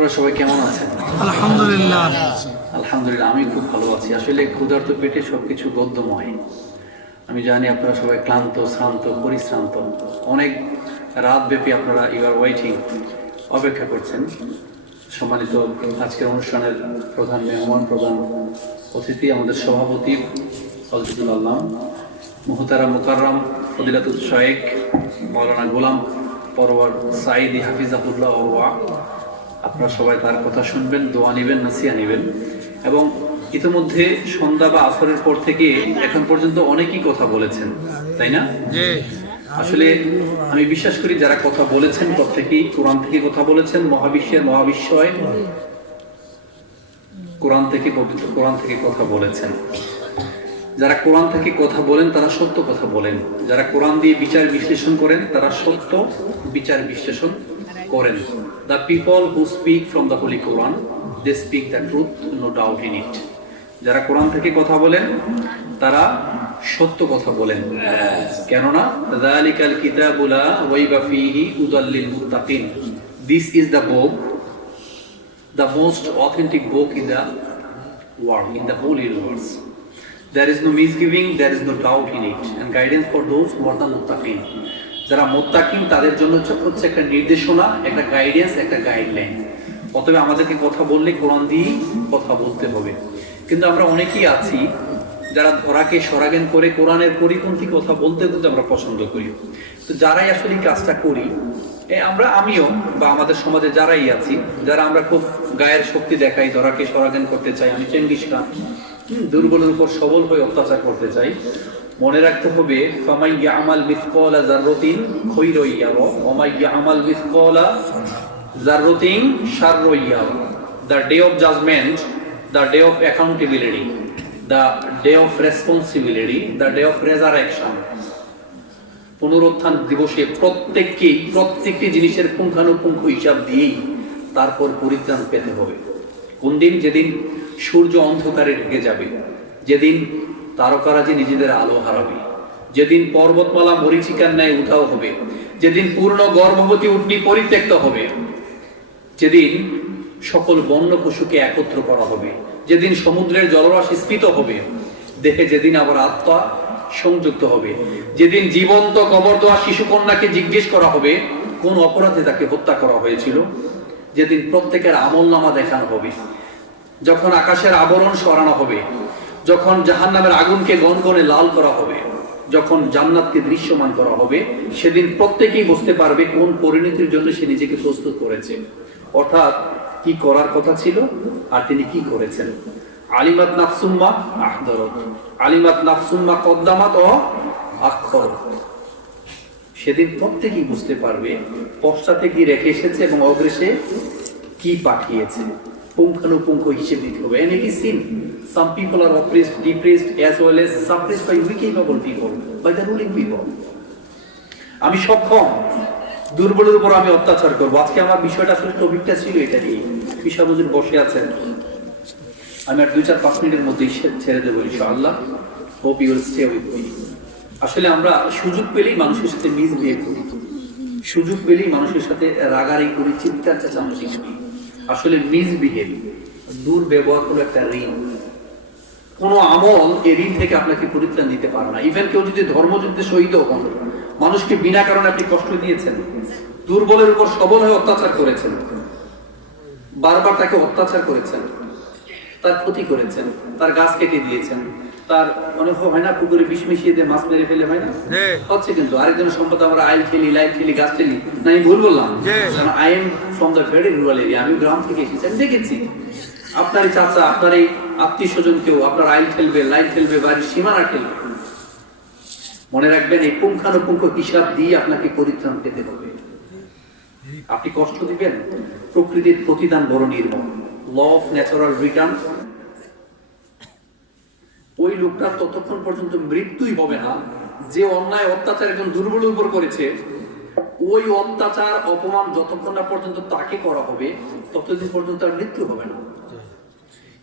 আপনারা সবাই কেমন আছেন? আলহামদুলিল্লাহ। আলহামদুলিল্লাহ, আমি খুব ভালো আছি। আসলে ক্ষুধার্ত পেটে সবকিছু গদ্যময়। আমি জানি আপনারা সবাই ক্লান্ত, শ্রান্ত, পরিশ্রান্ত। অনেক রাত ব্যাপী আপনারা ইউ আর ওয়েটিং, অপেক্ষা করছেন। সম্মানিত আজকের অনুষ্ঠানের প্রধান মেহমান, প্রধান অতিথি, আমাদের সভাপতি সলজিদুল আল্লাহ, মুহতারা মুকাররম ফদিলাতুল শাইখ মাওলানা গোলাম পরওয়ার সাঈদী হাফিজাহুল্লাহ ওয়া। আপনারা সবাই তার কথা শুনবেন, দোয়া নেবেন, নাসিহা নেবেন। এবং ইতিমধ্যে সন্ধ্যা বা আসরের পর থেকে এখন পর্যন্ত অনেকেই কথা বলেছেন, তাই না? আসলে আমি বিশ্বাস করি যারা কথা বলেছেন প্রত্যেকেই কোরআন থেকে কথা বলেছেন। মহাবিশ্বের মহাবিশ্বয় কোরআন থেকে, পবিত্র কোরআন থেকে কথা বলেছেন। যারা কোরআন থেকে কথা বলেন তারা সত্য কথা বলেন। যারা কোরআন দিয়ে বিচার বিশ্লেষণ করেন তারা সত্য বিচার বিশ্লেষণ করেন। The people who speak from the Holy Quran, they speak the truth, no doubt in it. যারা কোরআন থেকে কথা বলেন তারা সত্য কথা বলেন। কেননা যালিকাল কিতাবু লা রাইবা ফীহি হুদাল লিল মুত্তাকিন। This is the book, the most authentic book in the world, in the whole universe. There is no misgiving, there is no doubt in it, and guidance for those who are the muttaqin. যারা মুত্তাকিন তাদের জন্য হচ্ছে একটা নির্দেশনা, একটা guidance, একটা guideline. অতএব আমাদেরকে কথা বললে কোরআন দিয়ে কথা বলতে হবে। কিন্তু আমরা অনেকেই আছি যারা ধরাকে সরাগেন করে কোরআনের পরিপন্থী কথা বলতে কিন্তু আমরা পছন্দ করি। তো যারাই আসলে কাজটা করি, আমিও বা আমাদের সমাজে যারাই আছি, যারা আমরা খুব গায়ের শক্তি দেখাই, ধরাকে সরাগেন করতে চাই, আমি চেঙ্গিস খান, দুর্বলের উপর সবল হয়ে অত্যাচার করতে চাই, মনে রাখতে হবে ফামাই ইয়ামাল মিসকালা যাররাতিন খায়রান ইয়ারা ওয়া মাই ইয়ামাল মিসকালা যাররাতিন শাররান ইয়ারা। The day of judgment, the day of accountability, the day of responsibility, the day of resurrection. পুনরুত্থান দিবসে প্রত্যেকটি জিনিসের পুঙ্খানুপুঙ্খ হিসাব দিয়েই তারপর পরিত্রাণ পেতে হবে। কোন দিন? যেদিন সূর্য অন্ধকারে ঢেকে যাবে, যেদিন তারকারাজি নিজেদের আলো হারাবে, যেদিন পর্বতমালা মরীচিকার ন্যায় উধাও হবে, যেদিন পূর্ণ গর্ভবতী উটনী পরিত্যক্ত হবে, যেদিন সকল বন্য পশুকে একত্র করা হবে, যেদিন সমুদ্রের জলরাশি স্ফীত হবে, দেখে যেদিন আবার আত্মা সংযুক্ত হবে, যেদিন জীবন্ত কবর দেওয়া শিশুকন্যাকে জিজ্ঞেস করা হবে কোন অপরাধে তাকে হত্যা করা হয়েছিল, যেদিন প্রত্যেকের আমলনামা দেখানো হবে, যখন আকাশের আবরণ সরানো হবে, যখন জাহান্নামের আগুনকে গনগনে লাল করা হবে, যখন জান্নাতকে দৃশ্যমান করা হবে, সেদিন প্রত্যেকেই বুঝতে পারবে কোন পরিণতির জন্য সে নিজেকে প্রস্তুত করেছে, অর্থাৎ কি করার কথা ছিল আর তিনি কি করেছেন। আলিমাত নাফসুম্মা আহদারাত, আলিমাত নাফসুম্মা কদ্দামাত ও আখখারাত। সেদিন প্রত্যেকেই বুঝতে পারবে পশ্চাতে কি রেখে এসেছে এবং অগ্রেসে কি পাঠিয়েছে। পুঙ্খানুপুঙ্খ হিসেব দিতে হবে। And it is seen, some people are oppressed, depressed, as well as suppressed by weak capable people, by the ruling people. আমি সক্ষম, দুর্বলের উপর আমি অত্যাচার করবো। আজকে আমার বিষয়টা আসলে টপিকটা ছিল এটা নিয়ে। পিসা হুজুর বসে আছেন, আমি আর 2-4-5 মিনিটের মধ্যেই ছেড়ে দেবো ইনশাআল্লাহ। Hope you will stay with me. আসলে আমরা সুযোগ পেলেই মানুষের সাথে মিসবিহেভ করি, সুযোগ পেলেই মানুষের সাথে রাগারাগি করি, চিৎকার চেঁচামেচি করি। আসলে মিসবিহেভ, দুর্ব্যবহার হলো একটা ঋণ। কোন আমল এই ঋণ থেকে আপনাকে পরিত্রাণ দিতে পারে না। ইভেন কেউ যদি ধর্মযুদ্ধে শহীদ হন, মানুষকে বিনা কারণে আপনি কষ্ট দিয়েছেন, দুর্বলের উপর সবল হয়ে অত্যাচার করেছেন, বারবার তাকে অত্যাচার করেছেন, তার ক্ষতি করেছেন, তার গাছ কেটে দিয়েছেন, তার অনেক হয় না পুকুরে বিষ মিশিয়ে দিয়ে মাছ মেরে ফেলে, হয় না? হচ্ছে। কিন্তু আরেকজনের সম্পদ আমরা আইল খেলি, লাইট খেলি, গাছ খেলি না। আমি ভুল বললাম? কারণ I am from the very rural area, আমি গ্রাম থেকে এসেছি, আমি দেখেছি আপনারই চাচা, আপনার এই আত্মীয় স্বজন কেউ আপনার আইল খেলবে, লাইট খেলবে, বাড়ির সীমানা খেলবে। মনে রাখবেন এই পুঙ্খানুপুঙ্খ হিসাব দিয়ে আপনাকে পরিত্রাণ পেতে হবে। আপনি কষ্ট দিবেন, প্রকৃতির প্রতিদান বড় নির্মম, ল অফ ন্যাচারাল রিটার্ন। ওই লোকটা ততক্ষণ পর্যন্ত মৃত্যুই হবে না যে অন্যায় অত্যাচার একজন দুর্বলের উপর করেছে। ওই অত্যাচার অপমান যতক্ষণ না পর্যন্ত তাকে করা হবে ততদিন পর্যন্ত তার মৃত্যু হবে না।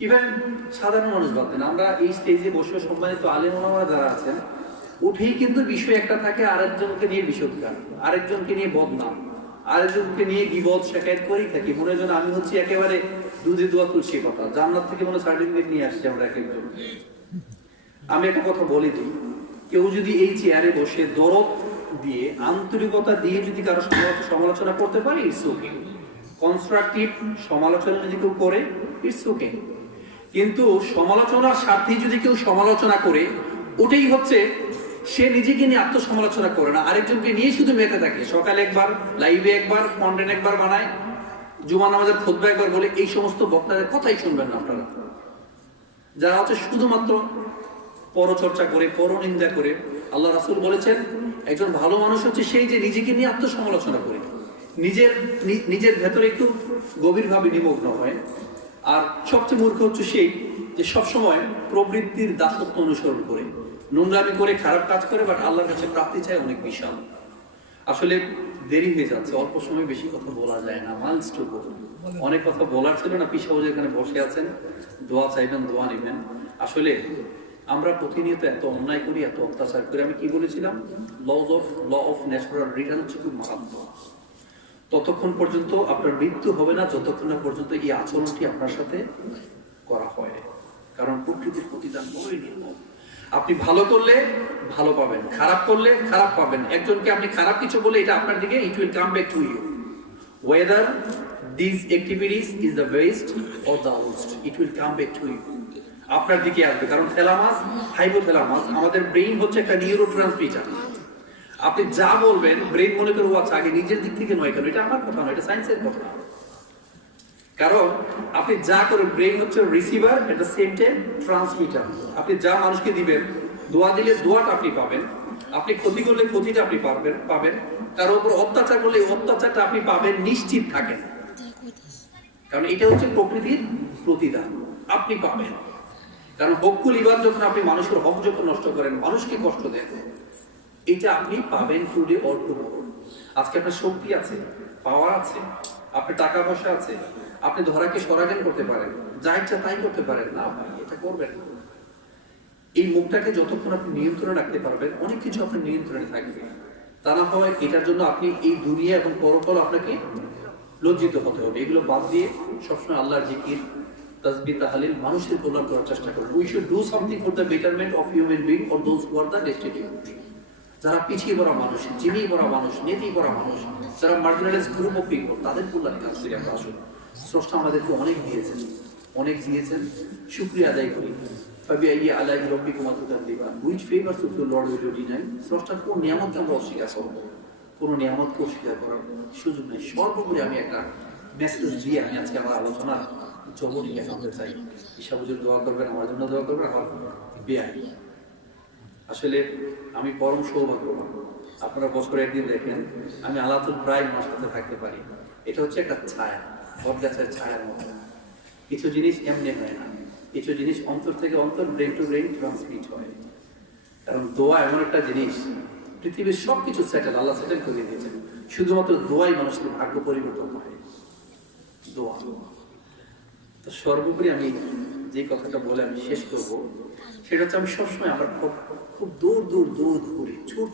ইভেন সাধারণ মানুষ ভাবতেন, আমরা এই স্টেজে বসে সম্মানিত আলেম ওলামারা যারা আছেন, উঠেই কিন্তু বিষয় একটা থাকে, আরেকজনকে নিয়ে বিষোদ্গার, আরেকজনকে নিয়ে বদনাম, আরেকজনকে নিয়ে গিবত শেখায়ত করেই থাকি, মনে হয় যেন আমি হচ্ছি একেবারে দুধে দোয়া তুলসী কথা, জান্নাত থেকে মনে সার্টিফিকেট নিয়ে আসছি আমরা এক একজন। আমি একটা কথা বলে দিই, কেউ যদি এই চেয়ারে বসে দরদ দিয়ে আন্তরিকতা দিয়ে যদি কারো সমালোচনা করতে পারে, ইটস ওকে। কনস্ট্রাকটিভ সমালোচনা যদি কেউ করে, ইটস ওকে। কিন্তু সমালোচনার স্বার্থে যদি কেউ সমালোচনা করে, ওটাই হচ্ছে সে নিজেকে নিয়ে আত্মসমালোচনা করে না, আরেকজনকে নিয়ে শুধু মেতে থাকে। সকালে একবার, লাইভে একবার, কন্টেন্ট একবার বানায়, জুমা নামাজের খুতবা একবার বলে, এই সমস্ত বক্তাদের কথাই শুনবেন না আপনারা, যারা হচ্ছে শুধুমাত্র পরচর্চা করে, পরনিন্দা করে। আল্লাহ রাসূল বলেছেন একজন ভালো মানুষ হচ্ছে সেই যে নিজেকে নিয়ে আত্মসমালোচনা করে, নিজের ভেতরে একটু গভীরভাবে নিমগ্ন হয়। আর সবচেয়ে মূর্খ হচ্ছে সেই যে সবসময় প্রবৃত্তির দাসত্ব অনুসরণ করে, নোংরামি করে, খারাপ কাজ করে, বাট আল্লাহর কাছে প্রাপ্তি চায় অনেক বিশাল। আসলে দেরি হয়ে যাচ্ছে, অল্প সময় বেশি কথা বলা যায় না। মাইলস টু গো, অনেক কথা বলার ছিল না। পিসাবু এখানে বসে আছেন, দোয়া চাইবেন, দোয়া নেবেন। আসলে আমরা প্রতিনিয়ত এত অন্যায় করি, এত অত্যাচার করি। আমি কি বলেছিলাম, ল অফ ন্যাচারাল রিটার্ন হচ্ছে খুব মারাত্মক। ততক্ষণ পর্যন্ত আপনার মৃত্যু হবে না যতক্ষণ না পর্যন্ত এই আচরণটি আপনার সাথে করা হয়। কারণ প্রকৃতির প্রতিদান বড়ই নির্মম। আপনি ভালো করলে ভালো পাবেন, খারাপ করলে খারাপ পাবেন। একজনকে আপনি খারাপ কিছু বলে, এটা আপনার দিকে, it will come back to you. Whether this activities is the best or the worst, it will come back to you, আপনার দিকে আসবে। কারণ থ্যালামাস, হাইপোথ্যালামাস, আমাদের ব্রেইন হচ্ছে একটা নিউরো ট্রান্সমিটার। আপনি যা বলবেন ব্রেইন মনে করে, ও আচ্ছা, আগে নিজের দিক থেকে নয়, কেন এটা আমার কথা নয়, এটা সায়েন্সের কথা। কারণ আপনি যা করে, ব্রেইন হচ্ছে receiver, at the same time transmitter. আপনি যা মানুষকে দিবেন, দোয়া দিলে দোয়াটা আপনি পাবেন, আপনি ক্ষতি করলে ক্ষতিটা আপনি পাবেন, কারোর উপর অত্যাচার করলে অত্যাচারটা আপনি পাবেন, নিশ্চিত থাকেন। কারণ এটা হচ্ছে প্রকৃতির প্রতিদান, আপনি পাবেন। কারণ হকুল ইবাদ, যখন আপনি মানুষের হক যখন নষ্ট করেন, মানুষকে কষ্ট দেন, এটা আপনি পাবেন টুডে অর টুমরো। আজকে আপনার শক্তি আছে, পাওয়ার আছে, আপনার টাকা পয়সা আছে, আপনি ধরাকে সরাগান করতে পারেন, যা ইচ্ছা তাই করতে পারেন না, ভাই এটা করবেন। এই মুখটাকে যতক্ষণ আপনি নিয়ন্ত্রণে রাখতে পারবেন, অনেক কিছু আপনার নিয়ন্ত্রণে থাকবে। তা না হয় এটার জন্য আপনি এই দুনিয়া এবং পরকাল আপনাকে লজ্জিত হতে হবে। এগুলো বাদ দিয়ে সবসময় আল্লাহর জিকির, তাসবিহ, তাহলিল, মানুষের কল্যাণ করার চেষ্টা করুন। We should do something for the betterment of human being or those who are the destitute. যারা পিছিয়ে পড়া মানুষ, জিনিয়ে পড়া মানুষ, নেতিয়ে পড়া মানুষ, যারা মার্জিনালাইজ গ্রুপ অফ পিপল, তাদের কল্যাণে কাজ করি আমরা। আসুন, স্রষ্টা আমাদেরকে অনেক দিয়েছেন, অনেক দিয়েছেন, শুকরিয়া আদায় করি। ফাবিআইয়ি আলাইহি রাব্বিকুমা তুকাযযিবান, which favours of your lord will you deny? স্রষ্টার কোন নিয়ামতকে আমরা অস্বীকার করব? কোন নিয়ামতকে অস্বীকার করার সুযোগ নেই। সর্বোপরি আমি একটা মেসেজ দিয়ে আমি আজকে আমার আলোচনা জবনিকে আনতে চাই। ইশাবুজুর দোয়া করবেন, আমার জন্য দোয়া করবেন। আমার বেআই, আসলে আমি পরম সৌভাগ্যবান। আপনারা বছরে একদিন দেখেন, আমি আলাতুল প্রায় আমার সাথে থাকতে পারি। এটা হচ্ছে একটা ছায়া, বট গাছের ছায়ার মতো। কিছু জিনিস এমনি হয় না, কিছু জিনিস অন্তর থেকে অন্তর, ব্রেন টু ব্রেন ট্রান্সমিট হয়। কারণ দোয়া এমন একটা জিনিস, পৃথিবীর সবকিছু সেটেল, আল্লাহ সেটেল করে দিয়েছেন। শুধুমাত্র দোয়াই মানুষের ভাগ্য পরিবর্তন হয়, দোয়া। তো সর্বোপরি আমি যে কথাটা বলে আমি শেষ করব, সেটা হচ্ছে আমি সবসময় আমরা খুব দৌড় করি, ছুট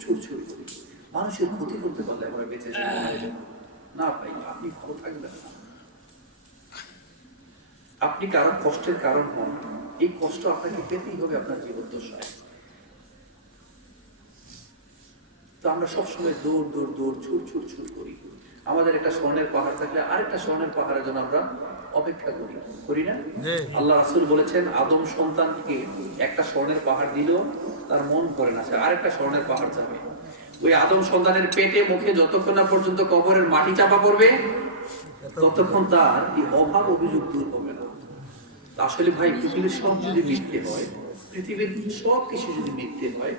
করি। মানুষের ক্ষতি করতে পারলে আমরা বেঁচে যাই না। ভাই, আপনি ভালো থাকবেন না, আপনি কারো কষ্টের কারণ হন, এই কষ্ট আপনাকে পেতেই হবে আপনার জীবন দশায়। তো আমরা সবসময় দৌড় ছুট করি। আমাদের একটা স্বর্ণের পাহাড় থাকলে আরেকটা স্বর্ণের পাহাড়ের জন্য আমরা অপেক্ষা করি না? আল্লাহ রাসূল বলেছেন, আদম সন্তানকে একটা স্বর্ণের পাহাড় দিলেও তার মন করে না, সে আরেকটা স্বর্ণের পাহাড় যাবে। ওই আদম সন্তানের পেটে মুখে যতক্ষণ না পর্যন্ত কবরের মাটি চাপা পড়বে, ততক্ষণ তার এই অভাব অভিযোগ দূর হবে না। আসলে ভাই, পৃথিবীর সব যদি মিথ্যে হয়, পৃথিবীর সব কিছু যদি মিথ্যে হয়,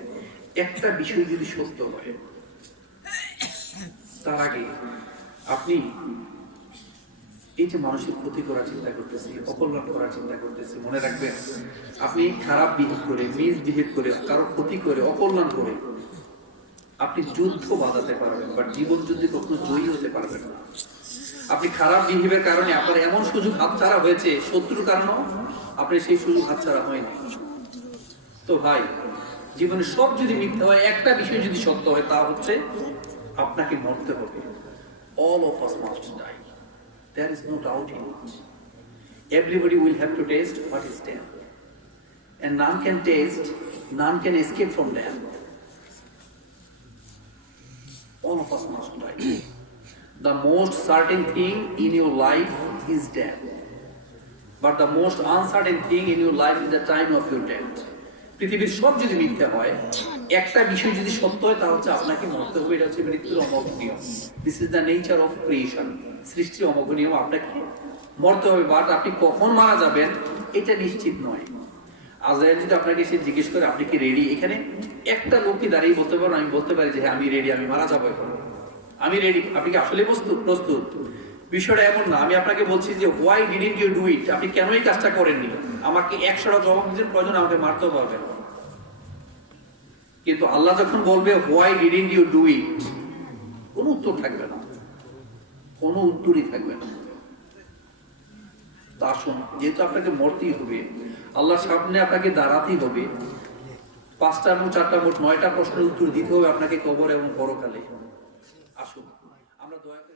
একটা বিষয় যদি সত্য হয়, তার আগে আপনি এই যে মানুষের ক্ষতি করার চিন্তা করতেছি, অকল্যাণ করার চিন্তা করতেছি, মনে রাখবেন, আপনি খারাপ বিহেভ করে, মিসবিহেভ করে, কারো ক্ষতি করে, অকল্যাণ করে আপনি যুদ্ধ বাঁধাতে পারবেন, বাট জীবন যুদ্ধে কখনো জয়ী হতে পারবেন না। আপনি খারাপ বিহেভের কারণে আপনার এমন সুযোগ হাতছাড়া হয়েছে, শত্রুর কারণেও আপনি সেই সুযোগ হাতছাড়া হয়নি। তো ভাই, জীবনে সব যদি মিথ্যা হয়, একটা বিষয় যদি সত্য হয়, তা হচ্ছে আপনাকে মরতে হবে। All of us must die. There is no doubt in it. Everybody will have to taste what is death. And none can taste, none can escape from death. All of us must die. The most certain thing in your life is death. But the most uncertain thing in your life is the time of your death. পৃথিবীর সব যদি মিথ্যা হয়, একটা বিষয় যদি সত্য হয়, তা হচ্ছে আপনাকে মরতে হবে। এটা হচ্ছে মৃত্যুর অমোঘনীয়। This is the nature of creation. সৃষ্টির অমোঘনীয়, আপনাকে মরতে হবে। বাট আপনি কখন মারা যাবেন এটা নিশ্চিত নয়। আজরাইল যদি আপনাকে সে জিজ্ঞেস করে আপনি কি রেডি, এখানে একটা লোকই দাঁড়িয়ে বলতে পারেন, আমি বলতে পারি যে হ্যাঁ আমি রেডি, আমি মারা যাবো এখন, আমি রেডি। আপনি কি আসলে প্রস্তুত? বিষয়টা এমন না। আমি আপনাকে বলছি যে why didn't you do it, আপনি কেন এই কাজটা করেননি? আমাকে 100টা জবাব দিতে প্রয়োজন, আমাকে মারতেও পারবেন। কিন্তু আল্লাহ যখন বলবে why didn't you do it, কোনো উত্তর থাকবে না, কোনো উত্তরই থাকবে না। তা আসুন, যেহেতু আপনাকে মরতেই হবে, আল্লাহর সামনে আপনাকে দাঁড়াতেই হবে, 5টা এবং 4টা মোট 9টা প্রশ্নের উত্তর দিতে হবে আপনাকে কবর এবং পরকালে। আসুন আমরা দয়া করে